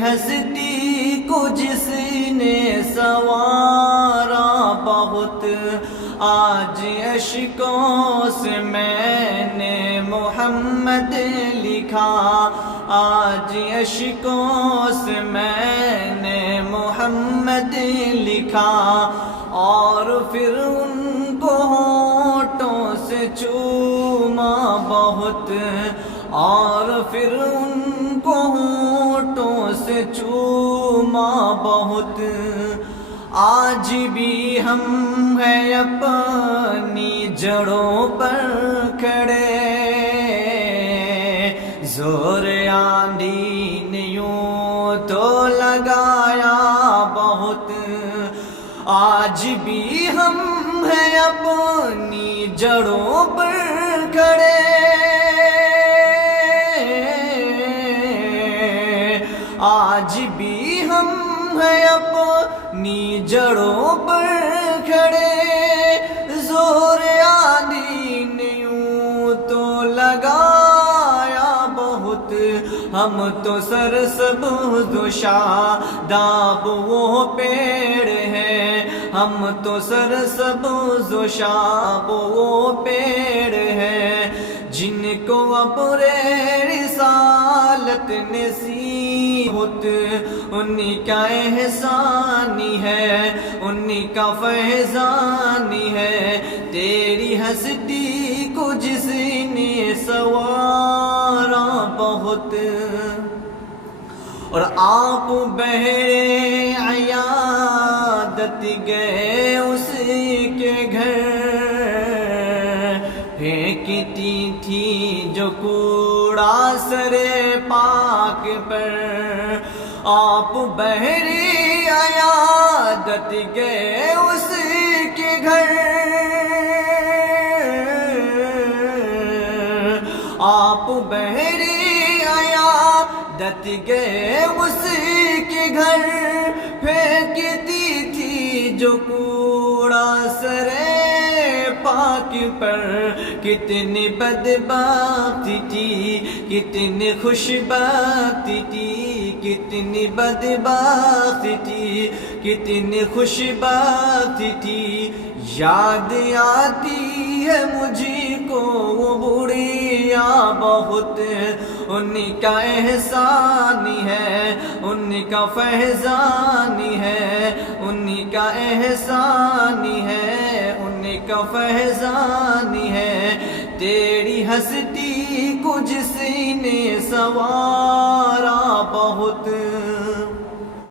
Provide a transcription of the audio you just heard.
ہستی کو جس نے سنوارا بہت، آج اشکوں سے میں نے محمد لکھا، آج اشکوں سے میں نے محمد لکھا، اور پھر ان کو ہونٹوں سے چوما بہت، اور پھر ان کو ہونٹوں سے چوما بہت۔ آج بھی ہم ہیں اپنی جڑوں پر کھڑے، زور آندھی نے یوں تو لگایا بہت، آج بھی ہم ہیں اپنی جڑوں پر کھڑے، آج بھی ہم ہیں اپنی جڑوں پر کھڑے، زور آندھی نے یوں تو لگایا بہت، ہم تو سرسبز و شاداب وہ پیڑ ہیں، ہم تو سرسبز و شاداب وہ پیڑ ہیں، جن کو ابر رسالت نصیب ہوت، انہی کا احسانی ہے، انہی کا فیضانی ہے، تیری ہستی کو جس نے سنوارا بہت۔ اور آپ بہر عیادت گئے اس کے گھر، پھینکتی تھی جو کوڑا سر پاک پر، آپ بہر عیادت گئے اس کے گھر، آپ بہر عیادت گئے اس کے گھر، پھینکتی تھی جو کوڑا سر پاک پر، کتنی بدبختی تھی، کتنی خوشبختی تھی، کتنی بدبختی تھی، کتنی خوشبختی تھی، یاد آتی ہے مجھ کو وہ بڑھیا بہت، انہی کا احسانی ہے، انہی کا فیضانی ہے، انہی کا احسانی ہے، انہی کا فیضانی ہے، تیری ہستی کو جس نے سنوارا